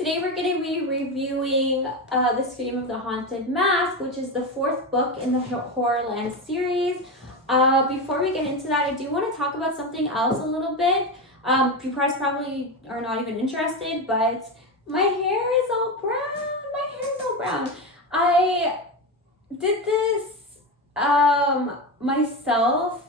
Today we're going to be reviewing The Scream of the Haunted Mask, which is the 4th book in the Horrorland series. Before we get into that, I do want to talk about something else a little bit. You probably are not even interested, but my hair is all brown. I did this myself.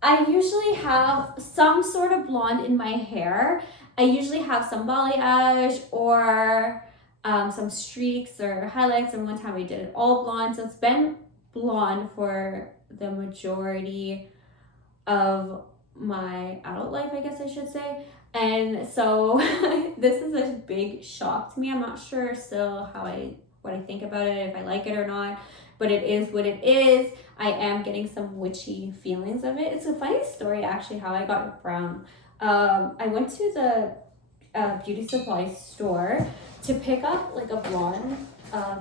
I usually have some sort of blonde in my hair. I usually have some balayage or some streaks or highlights, and one time I did it all blonde. So it's been blonde for the majority of my adult life, I guess I should say. And so this is a big shock to me. I'm not sure still what I think about it, if I like it or not, but it is what it is. I am getting some witchy feelings of it. It's a funny story actually how I got brown. I went to the beauty supply store to pick up like a blonde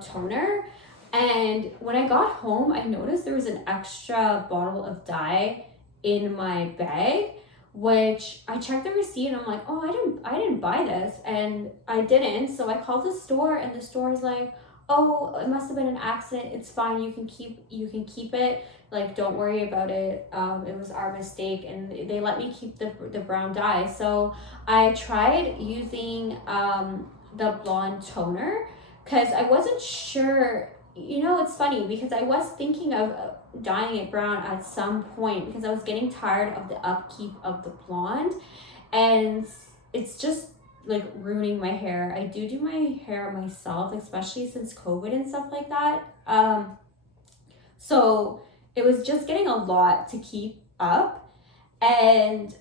toner, and when I got home I noticed there was an extra bottle of dye in my bag, which I checked the receipt and I'm like, oh, I didn't buy this, and I didn't. So I called the store and the store is like, oh, it must have been an accident, it's fine, you can keep it, like don't worry about it, it was our mistake, and they let me keep the brown dye. So I tried using the blonde toner because I wasn't sure. It's funny because I was thinking of dyeing it brown at some point because I was getting tired of the upkeep of the blonde, and it's just like ruining my hair. I do my hair myself, especially since COVID and stuff like that. So it was just getting a lot to keep up, and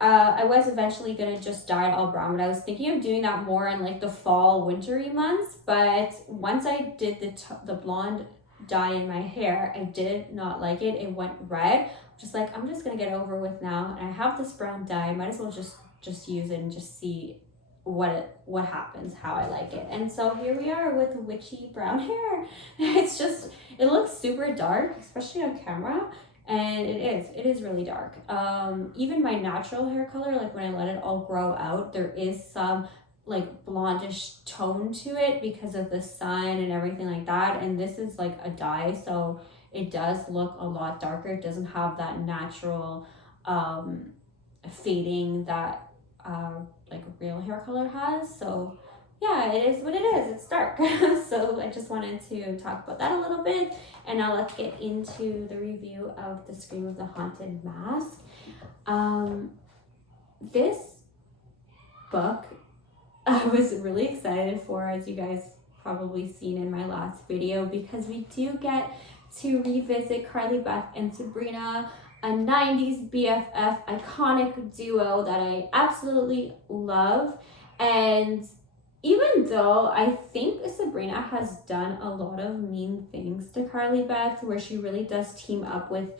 I was eventually gonna just dye it all brown, but I was thinking of doing that more in like the fall, wintry months. But once I did the blonde dye in my hair, I did not like it. It went red. Just like, I'm just gonna get over with now, and I have this brown dye. I might as well just use it and just see what happens, how I like it. And so here we are with witchy brown hair. It looks super dark, especially on camera, and it is really dark. Even my natural hair color, like when I let it all grow out, there is some like blondish tone to it because of the sun and everything like that, and this is like a dye, so it does look a lot darker. It doesn't have that natural fading that like real hair color has. So yeah, it is what it is. It's dark. So I just wanted to talk about that a little bit, and now let's get into the review of The Scream of the Haunted Mask. This book I was really excited for, as you guys probably seen in my last video, because we do get to revisit Carly, Beth and Sabrina, a 90s BFF iconic duo that I absolutely love. And even though I think Sabrina has done a lot of mean things to Carly Beth, where she really does team up with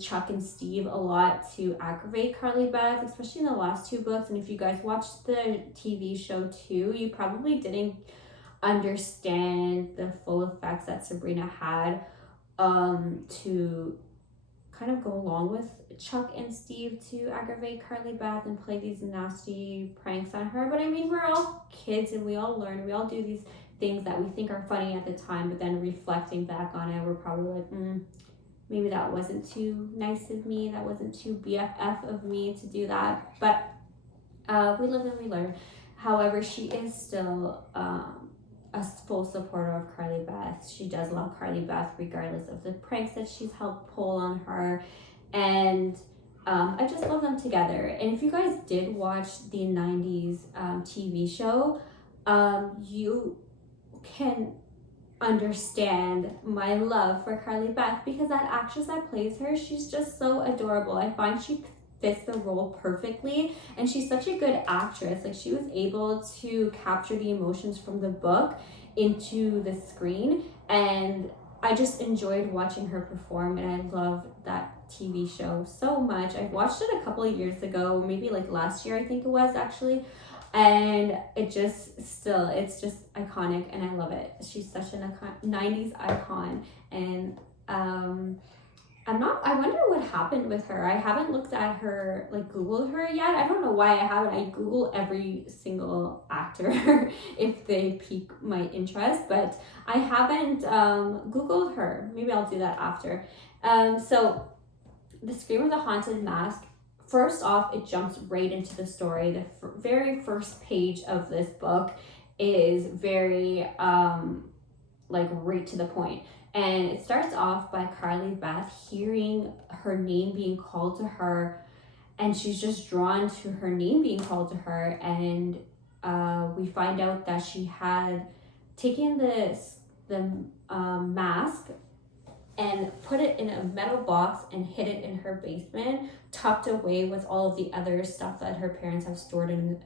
Chuck and Steve a lot to aggravate Carly Beth, especially in the last 2 books. And if you guys watched the TV show too, you probably didn't understand the full effects that Sabrina had to kind of go along with Chuck and Steve to aggravate Carly Beth and play these nasty pranks on her. But I mean, we're all kids and we all learn, we all do these things that we think are funny at the time, but then reflecting back on it, we're probably like, maybe that wasn't too nice of me, that wasn't too BFF of me to do that. But we live and we learn. However, she is still a full supporter of Carly Beth. She does love Carly Beth regardless of the pranks that she's helped pull on her, and I just love them together. And if you guys did watch the 90s TV show, you can understand my love for Carly Beth, because that actress that plays her, she's just so adorable. I find she fits the role perfectly, and she's such a good actress. Like, she was able to capture the emotions from the book into the screen, and I just enjoyed watching her perform, and I love that TV show so much. I watched it a couple of years ago, maybe like last year I think it was actually, and it's just iconic, and I love it. She's such an 90s icon, and I wonder what happened with her. I haven't looked at her, like Googled her yet. I don't know why I haven't. I Google every single actor if they pique my interest, but I haven't Googled her. Maybe I'll do that after. So The Scream of the Haunted Mask, first off, it jumps right into the story. The very first page of this book is very like right to the point. And it starts off by Carly Beth hearing her name being called to her, and she's just drawn to her name being called to her. And we find out that she had taken the mask and put it in a metal box and hid it in her basement, tucked away with all of the other stuff that her parents have stored in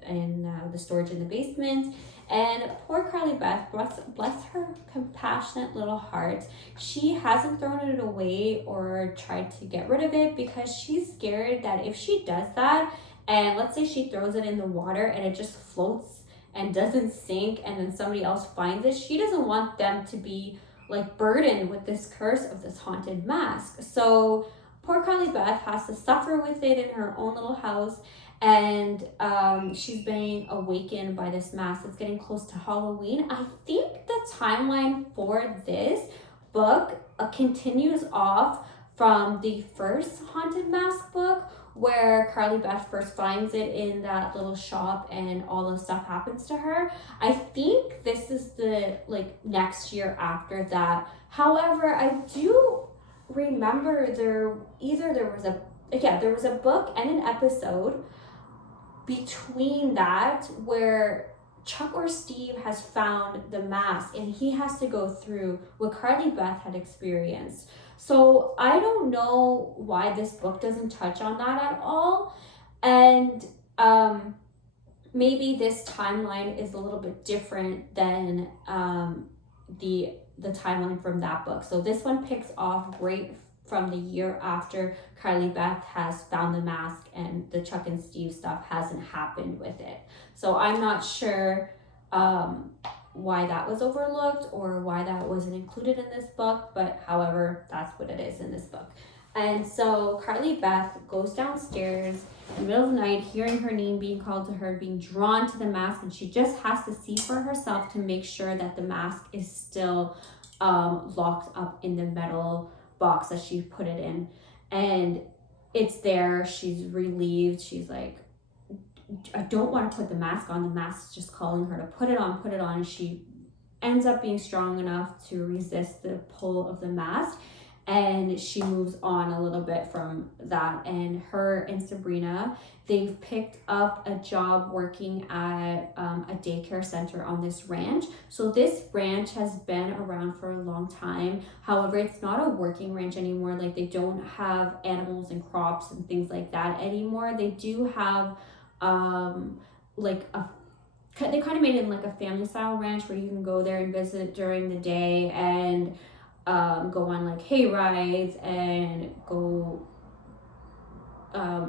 the storage in the basement. And poor Carly Beth, bless her compassionate little heart, she hasn't thrown it away or tried to get rid of it because she's scared that if she does that, and let's say she throws it in the water and it just floats and doesn't sink, and then somebody else finds it, she doesn't want them to be like burdened with this curse of this haunted mask. So poor Carly Beth has to suffer with it in her own little house, and she's being awakened by this mask. It's getting close to Halloween. I think the timeline for this book continues off from the first haunted mask book, where Carly Beth first finds it in that little shop and all the stuff happens to her. I think this is the like next year after that. However, I do remember there was a book and an episode between that where Chuck or Steve has found the mask and he has to go through what Carly Beth had experienced. So I don't know why this book doesn't touch on that at all. And maybe this timeline is a little bit different than the timeline from that book. So this one picks off right from the year after Carly Beth has found the mask and the Chuck and Steve stuff hasn't happened with it. So I'm not sure why that was overlooked or why that wasn't included in this book, but however, that's what it is in this book. And so Carly Beth goes downstairs in the middle of the night, hearing her name being called to her, being drawn to the mask, and she just has to see for herself to make sure that the mask is still locked up in the metal box that she put it in. And it's there. She's relieved. She's like, I don't want to put the mask on. The mask is just calling her to put it on. And she ends up being strong enough to resist the pull of the mask. And she moves on a little bit from that. And her and Sabrina, they've picked up a job working at a daycare center on this ranch. So this ranch has been around for a long time. However, it's not a working ranch anymore. Like, they don't have animals and crops and things like that anymore. They do have they kind of made it like a family style ranch where you can go there and visit during the day and go on like hay rides and go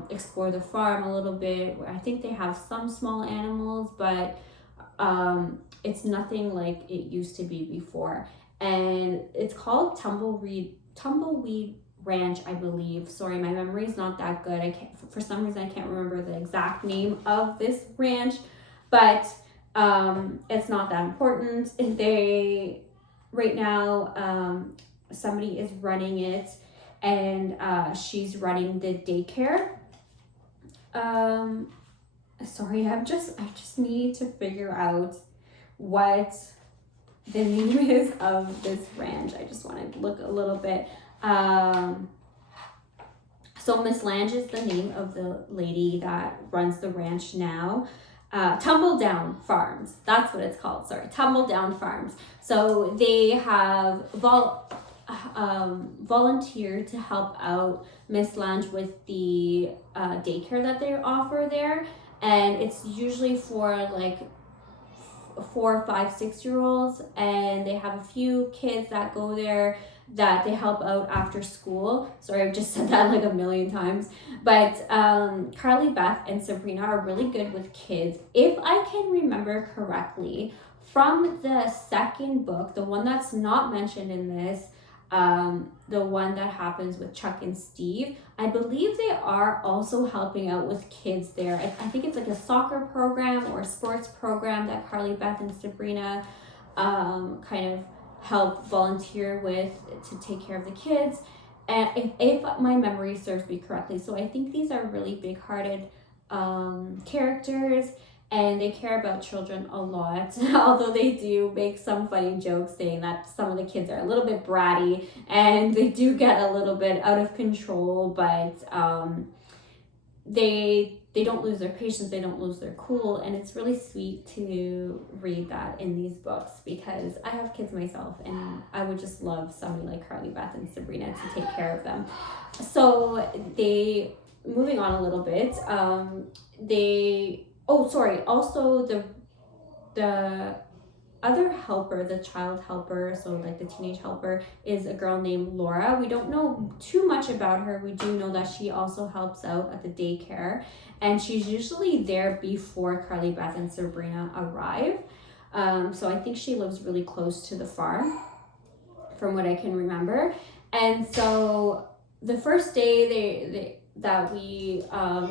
explore the farm a little bit. I think they have some small animals, but it's nothing like it used to be before. And it's called Tumbleweed Ranch, I believe. Sorry, my memory is not that good. For some reason I can't remember the exact name of this ranch, but it's not that important. Right now, somebody is running it, and she's running the daycare. Sorry, I just need to figure out what the name is of this ranch. I just want to look a little bit. So Miss Lange is the name of the lady that runs the ranch now. Tumbledown Farms, that's what it's called. Sorry, Tumbledown Farms. So they have volunteered to help out Miss Lange with the daycare that they offer there, and it's usually for like 4, 5, 6-year-olds, and they have a few kids that go there that they help out after school. Sorry, I've just said that like a million times. But Carly Beth and Sabrina are really good with kids. If I can remember correctly, from the second book, the one that's not mentioned in this, the one that happens with Chuck and Steve. I believe they are also helping out with kids there. I think it's like a soccer program or a sports program that Carly, Beth, and Sabrina kind of help volunteer with to take care of the kids. And if my memory serves me correctly. So I think these are really big-hearted characters, and they care about children a lot, although they do make some funny jokes saying that some of the kids are a little bit bratty and they do get a little bit out of control, but they don't lose their patience, they don't lose their cool, and it's really sweet to read that in these books because I have kids myself and I would just love somebody like Carly, Beth, and Sabrina to take care of them. So moving on a little bit, also the other helper, the child helper, so like the teenage helper, is a girl named Laura. We don't know too much about her. We do know that she also helps out at the daycare, and she's usually there before Carly, Beth, and Sabrina arrive. So I think she lives really close to the farm, from what I can remember. And so the first day that we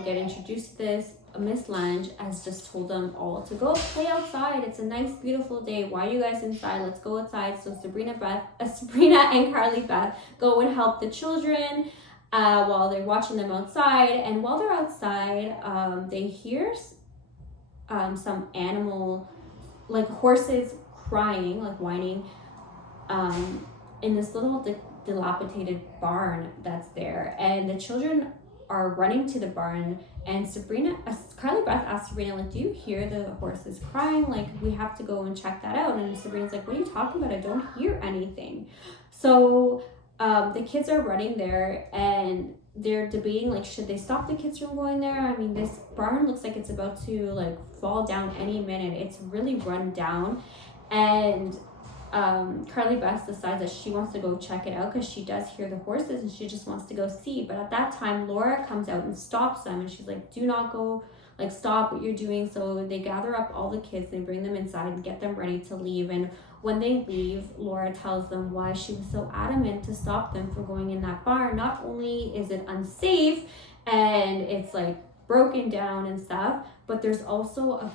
get introduced to this, Miss Lange has just told them all to go play outside. It's a nice, beautiful day. Why are you guys inside? Let's go outside. So Sabrina and Carly Beth go and help the children while they're watching them outside. And while they're outside, they hear some animal, like horses crying, like whining, in this little dilapidated barn that's there. And the children are running to the barn, and Carly Beth asked Sabrina, like, do you hear the horses crying? Like, we have to go and check that out. And Sabrina's like, what are you talking about? I don't hear anything. So the kids are running there and they're debating, like, should they stop the kids from going there? I mean, this barn looks like it's about to like fall down any minute. It's really run down. And Carly Beth decides that she wants to go check it out because she does hear the horses and she just wants to go see. But at that time, Laura comes out and stops them, and she's like, do not go, like, stop what you're doing. So they gather up all the kids, they bring them inside and get them ready to leave. And when they leave, Laura tells them why she was so adamant to stop them from going in that barn. Not only is it unsafe and it's like broken down and stuff, but there's also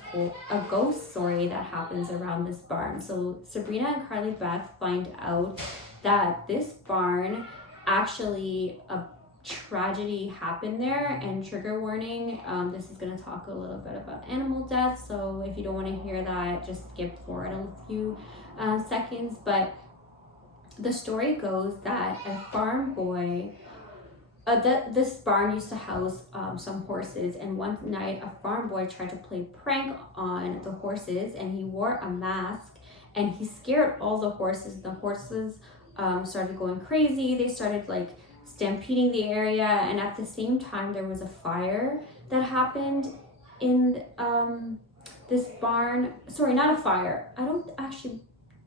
a ghost story that happens around this barn. So Sabrina and Carly Beth find out that this barn, actually a tragedy happened there. And trigger warning, this is going to talk a little bit about animal death, so if you don't want to hear that, just skip forward a few seconds. But the story goes that a farm boy, this barn used to house some horses, and one night a farm boy tried to play prank on the horses, and he wore a mask and he scared all the horses. The horses started going crazy. They started like stampeding the area, and at the same time there was a fire that happened in this barn. Sorry, not a fire.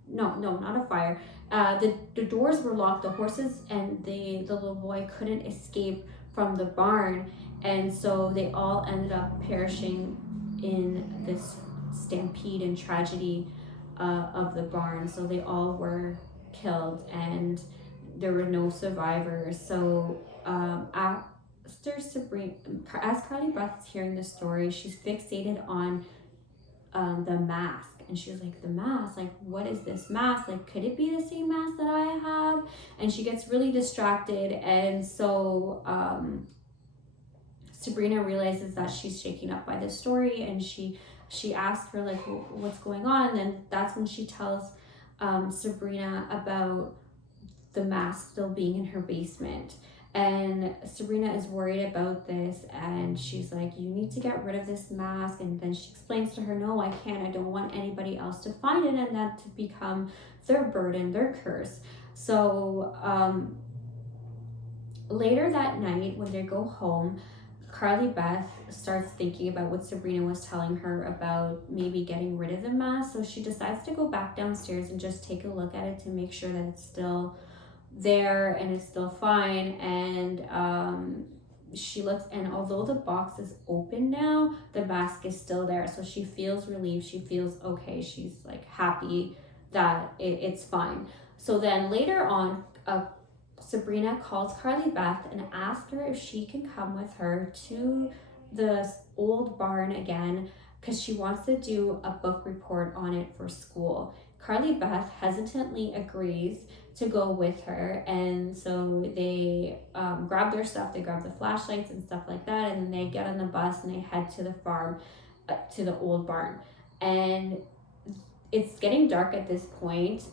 Not a fire. The doors were locked. The horses and the little boy couldn't escape from the barn, and so they all ended up perishing in this stampede and tragedy of the barn. So they all were killed, and there were no survivors. So after Sabrina, as Carly Beth is hearing the story, she's fixated on the mask. And she was like, the mask, like, what is this mask? Like, could it be the same mask that I have? And she gets really distracted. And so Sabrina realizes that she's shaken up by this story, and she asks her, like, what's going on? And then that's when she tells Sabrina about the mask still being in her basement. And Sabrina is worried about this, and she's like, you need to get rid of this mask. And then she explains to her, no, I can't. I don't want anybody else to find it and that to become their burden, their curse. So later that night when they go home, Carly Beth starts thinking about what Sabrina was telling her about maybe getting rid of the mask. So she decides to go back downstairs and just take a look at it to make sure that it's still there and it's still fine. And she looks, and although the box is open now, the mask is still there. So she feels relieved, she feels okay, she's like happy that it's fine. So then later on, Sabrina calls Carly Beth and asks her if she can come with her to the old barn again because she wants to do a book report on it for school. Carly Beth hesitantly agrees to go with her, and so they grab their stuff, they grab the flashlights and stuff like that, and then they get on the bus and they head to the farm, to the old barn. And it's getting dark at this point,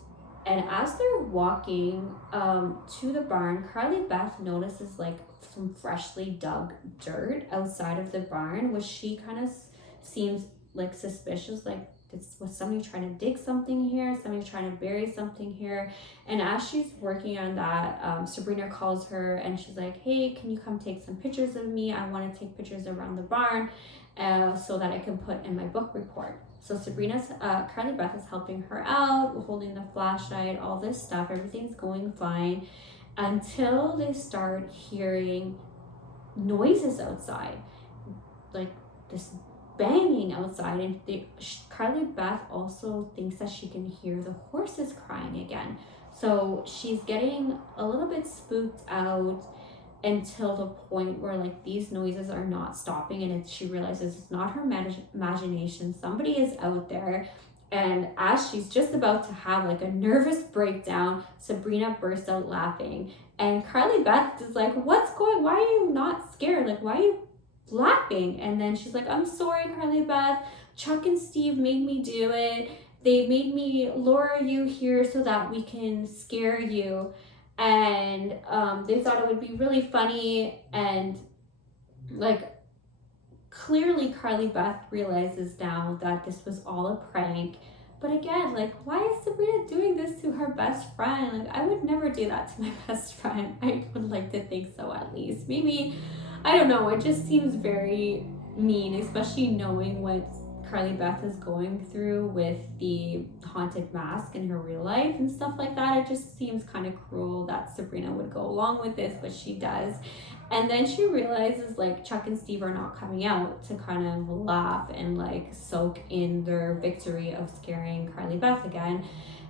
and as they're walking to the barn, Carly Beth notices like some freshly dug dirt outside of the barn, which she kind of seems like suspicious, like was somebody trying to dig something here, somebody trying to bury something here. And as she's working on that, Sabrina calls her and she's like, hey, can you come take some pictures of me? I want to take pictures around the barn so that I can put in my book report. So Carly Beth is helping her out, holding the flashlight, all this stuff. Everything's going fine until they start hearing noises outside, like this banging outside. And Carly Beth also thinks that she can hear the horses crying again. So she's getting a little bit spooked out until the point where like these noises are not stopping, and she realizes it's not her imagination, somebody is out there. And as she's just about to have like a nervous breakdown, Sabrina bursts out laughing, and Carly Beth is like, why are you not scared, like why are you laughing? And then she's like, I'm sorry, Carly Beth, Chuck and Steve made me do it. They made me lure you here so that we can scare you. And they thought it would be really funny. And like clearly Carly Beth realizes now that this was all a prank. But again, like, why is Sabrina doing this to her best friend? Like, I would never do that to my best friend. I would like to think so, at least. Maybe, I don't know, it just seems very mean, especially knowing what Carly Beth is going through with the haunted mask in her real life and stuff like that. It just seems kind of cruel that Sabrina would go along with this, but she does. And then she realizes like Chuck and Steve are not coming out to kind of laugh and like soak in their victory of scaring Carly Beth again.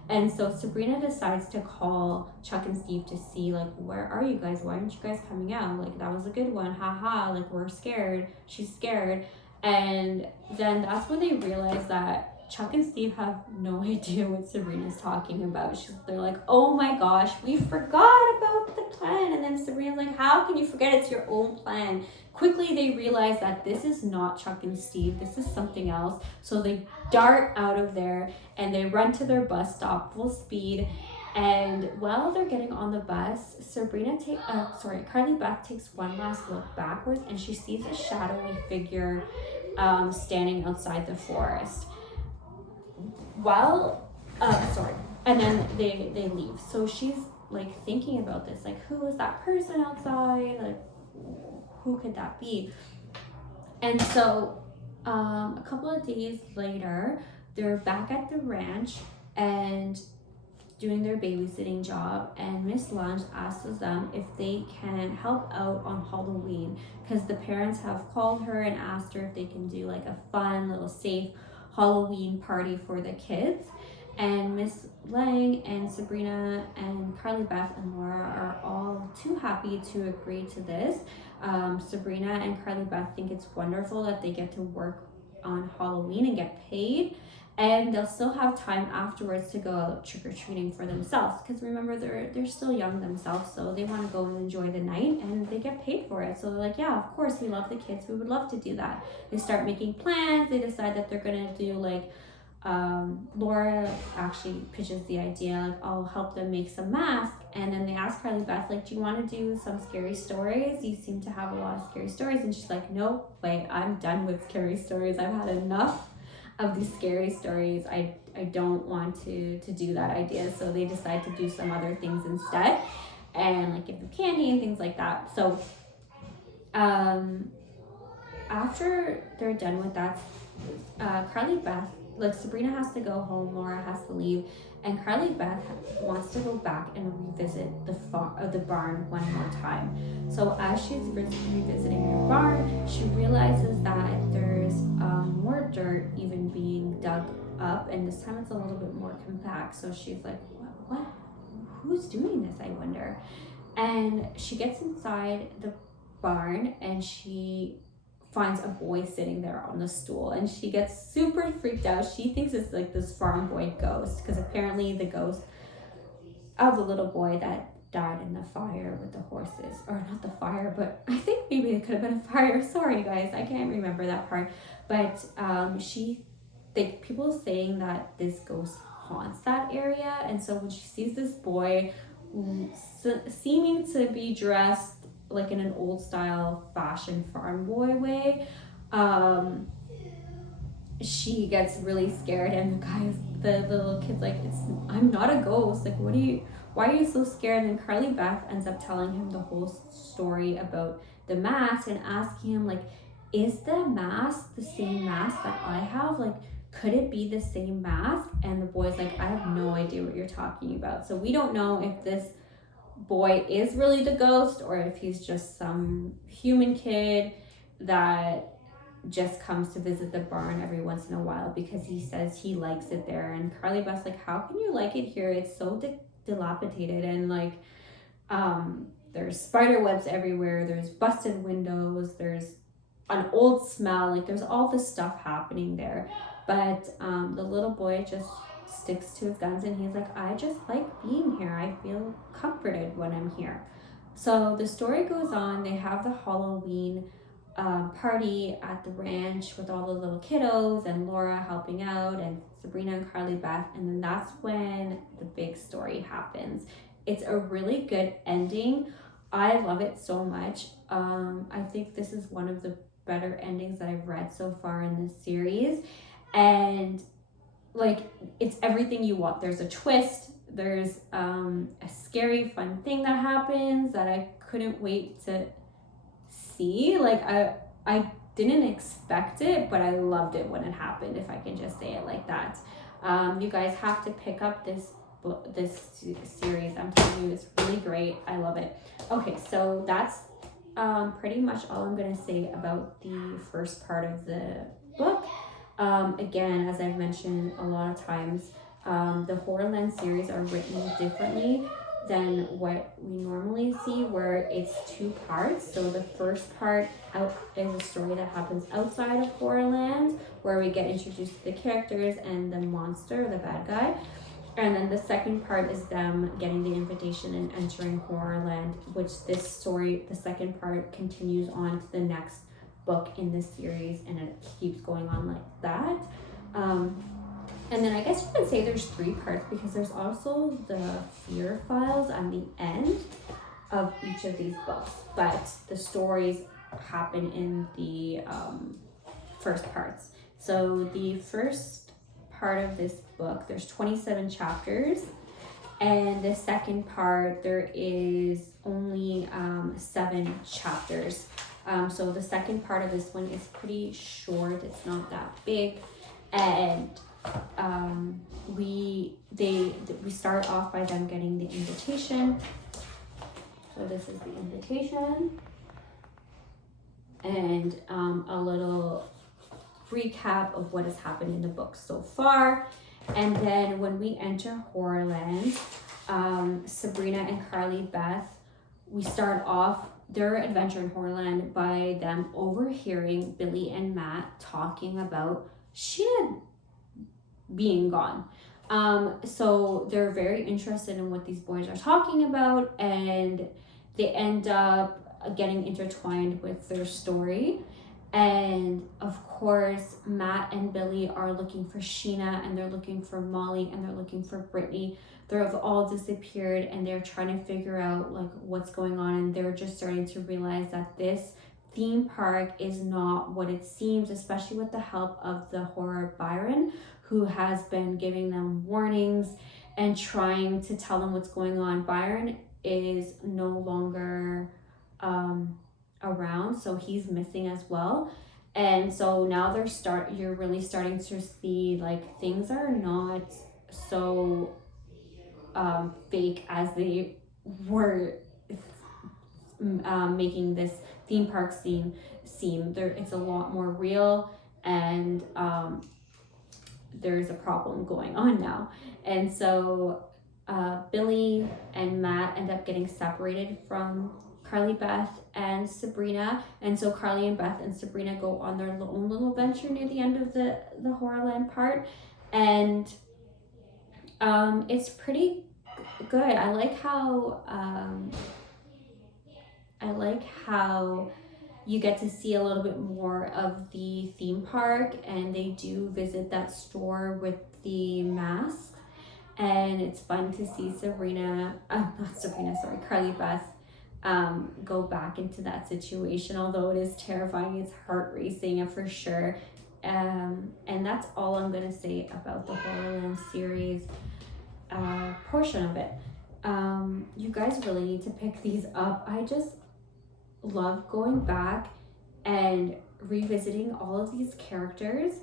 And so Sabrina decides to call Chuck and Steve to see like, where are you guys? Why aren't you guys coming out? Like, that was a good one. Haha, like we're scared. She's scared. And then that's when they realize that Chuck and Steve have no idea what Sabrina's talking about. They're like, oh my gosh, we forgot about the plan. And then Sabrina's like, how can you forget? It's your own plan. Quickly, they realize that this is not Chuck and Steve. This is something else. So they dart out of there and they run to their bus stop full speed. And while they're getting on the bus, Carly Beth takes one last look backwards and she sees a shadowy figure standing outside the forest. And then they leave. So she's like thinking about this, like, who is that person outside? Like, who could that be? And so a couple of days later, they're back at the ranch and doing their babysitting job, and Miss Lunch asks them if they can help out on Halloween because the parents have called her and asked her if they can do like a fun little safe Halloween party for the kids. And Miss Lang and Sabrina and Carly Beth and Laura are all too happy to agree to this. Sabrina and Carly Beth think it's wonderful that they get to work on Halloween and get paid. And they'll still have time afterwards to go out trick-or-treating for themselves. Because remember, they're still young themselves, so they want to go and enjoy the night, and they get paid for it. So they're like, yeah, of course, we love the kids. We would love to do that. They start making plans. They decide that they're going to do, like, Laura actually pitches the idea, like, I'll help them make some masks. And then they ask Carly Beth, like, do you want to do some scary stories? You seem to have a lot of scary stories. And she's like, no, wait, I'm done with scary stories. I've had enough of these scary stories. I don't want to do that idea. So they decide to do some other things instead and like give them candy and things like that. So after they're done with that, Carly Beth, like Sabrina has to go home, Laura has to leave, and Carly Beth wants to go back and revisit the barn one more time. So as she's revisiting the barn, she realizes that there's more dirt even being dug up, and this time it's a little bit more compact. So she's like, what? who's doing this, I wonder. And she gets inside the barn and she finds a boy sitting there on the stool, and she gets super freaked out. She thinks it's like this farm boy ghost, because apparently the ghost of the little boy that died in the fire with the horses, or not the fire, but I think maybe it could have been a fire. Sorry guys, I can't remember that part. But people saying that this ghost haunts that area, and so when she sees this boy seeming to be dressed like in an old style fashion farm boy way, she gets really scared, and the little kid's like, I'm not a ghost, like why are you so scared? And Carly Beth ends up telling him the whole story about the mask and asking him, like, is the mask the same mask that I have? Like, could it be the same mask? And the boy's like, I have no idea what you're talking about. So we don't know if this boy is really the ghost or if he's just some human kid that just comes to visit the barn every once in a while because he says he likes it there. And Carly Beth's like, how can you like it here? It's so dilapidated, and like there's spider webs everywhere, there's busted windows, there's an old smell, like there's all this stuff happening there. But the little boy just sticks to his guns, and he's like, I just like being here, I feel comforted when I'm here. So the story goes on. They have the Halloween party at the ranch with all the little kiddos and Laura helping out and Sabrina and Carly Beth, and then that's when the big story happens. It's a really good ending. I love it so much. I think this is one of the better endings that I've read so far in this series, and like it's everything you want. There's a twist, there's a scary fun thing that happens that I couldn't wait to see. Like I didn't expect it, but I loved it when it happened, if I can just say it like that. You guys have to pick up this series. I'm telling you, it's really great. I love it. Okay, so that's pretty much all I'm gonna say about the first part of the book. Again, as I've mentioned a lot of times, the Horrorland series are written differently than what we normally see, where it's 2 parts. So the first part is a story that happens outside of Horrorland, where we get introduced to the characters and the monster, the bad guy. And then the second part is them getting the invitation and entering Horrorland, which this story, the second part, continues on to the next book in this series, and it keeps going on like that. And then I guess you could say there's 3 parts, because there's also the fear files on the end of each of these books, but the stories happen in the first parts. So the first part of this book, there's 27 chapters, and the second part there is only 7 chapters. So the second part of this one is pretty short, it's not that big, and we start off by them getting the invitation. So this is the invitation, and a little recap of what has happened in the book so far. And then when we enter Horrorland, Sabrina and Carly Beth, we start off their adventure in Horrorland by them overhearing Billy and Matt talking about Sheena being gone. So they're very interested in what these boys are talking about, and they end up getting intertwined with their story. And of course, Matt and Billy are looking for Sheena, and they're looking for Molly, and they're looking for Brittany. They've all disappeared, and they're trying to figure out like what's going on, and they're just starting to realize that this theme park is not what it seems, especially with the help of the horror Byron, who has been giving them warnings and trying to tell them what's going on. Byron is no longer around, so he's missing as well. And so now you're really starting to see like things are not so fake as they were making this theme park seem there. It's a lot more real, and there's a problem going on now. And so Billy and Matt end up getting separated from Carly, Beth, and Sabrina, and so Carly and Beth and Sabrina go on their own little venture near the end of the Horrorland part, and it's pretty good. I like how you get to see a little bit more of the theme park, and they do visit that store with the mask, and it's fun to see Carly Beth go back into that situation, although it is terrifying. It's heart racing for sure. And that's all I'm gonna say about the Horrorland series portion of it. You guys really need to pick these up. I just love going back and revisiting all of these characters.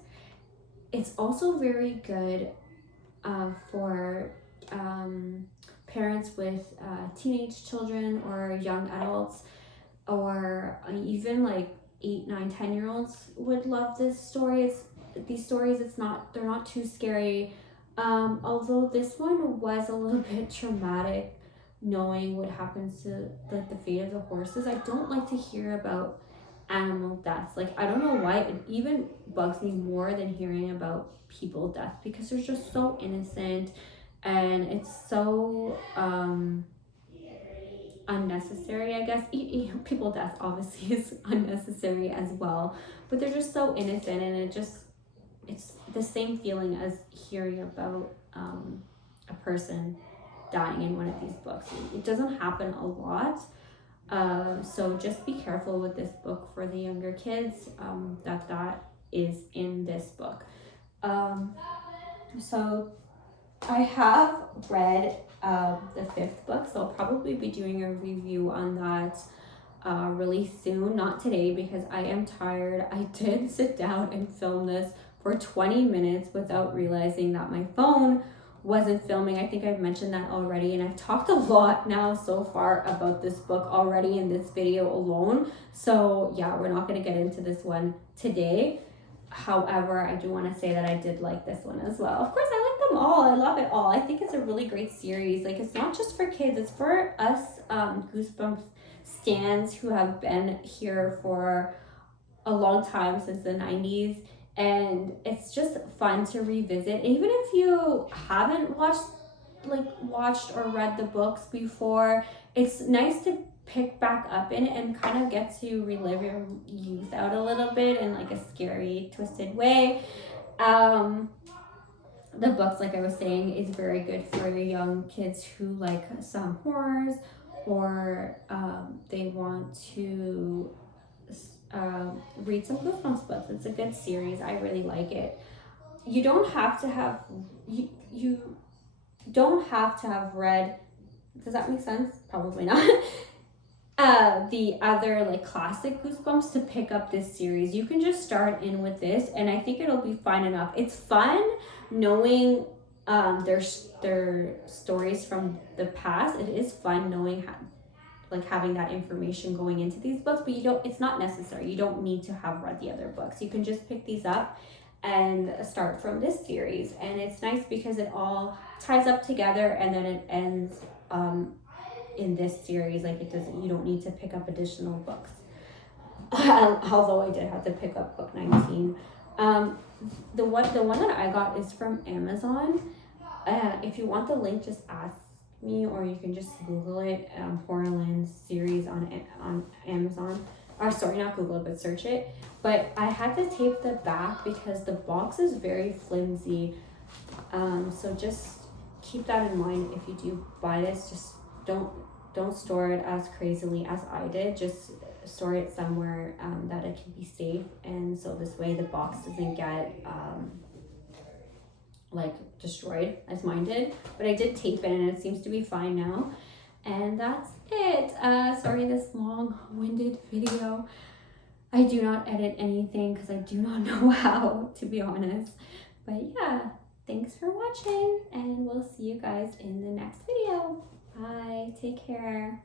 It's also very good for parents with teenage children or young adults, or even like 8, 9, 10-year-olds would love these stories. They're not too scary. Although this one was a little bit traumatic, knowing what happens to like the fate of the horses. I don't like to hear about animal deaths. Like, I don't know why it even bugs me more than hearing about people death, because they're just so innocent, and it's so unnecessary, I guess. People death obviously is unnecessary as well, but they're just so innocent, and it's the same feeling as hearing about a person dying in one of these books. It doesn't happen a lot, so just be careful with this book for the younger kids, that is in this book. So I have read the 5th book, so I'll probably be doing a review on that really soon. Not today, because I am tired. I did sit down and film this for 20 minutes without realizing that my phone wasn't filming. I think I've mentioned that already, and I've talked a lot now so far about this book already in this video alone. So yeah, we're not going to get into this one today. However, I do want to say that I did like this one as well. Of course, I like them all. I love it all. I think it's a really great series. Like, it's not just for kids, it's for us Goosebumps stans who have been here for a long time, since the 90s. And it's just fun to revisit. Even if you haven't watched or read the books before, it's nice to pick back up in it and kind of get to relive your youth out a little bit in like a scary, twisted way. The books, like I was saying, is very good for young kids who like some horrors, or they want to read some Goosebumps books. It's a good series. I really like it. You don't have to have you don't have to have read, does that make sense? Probably not. The other like classic Goosebumps to pick up this series. You can just start in with this, and I think it'll be fun enough. It's fun knowing their stories from the past. It is fun knowing having that information going into these books, but it's not necessary. You don't need to have read the other books. You can just pick these up and start from this series, and it's nice because it all ties up together, and then it ends in this series. Like, you don't need to pick up additional books. Although I did have to pick up book 19. The one that I got is from Amazon. If you want the link, just ask me, or you can just Google it. Horrorland series on Amazon. Or sorry, not Google it, but search it. But I had to tape the back because the box is very flimsy. So just keep that in mind if you do buy this. Just don't store it as crazily as I did. Just store it somewhere that it can be safe, and so this way the box doesn't get destroyed as mine did. But I did tape it, and it seems to be fine now. And that's it. Sorry, this long-winded video. I do not edit anything because I do not know how, to be honest. But yeah, thanks for watching, and we'll see you guys in the next video. Bye. Take care.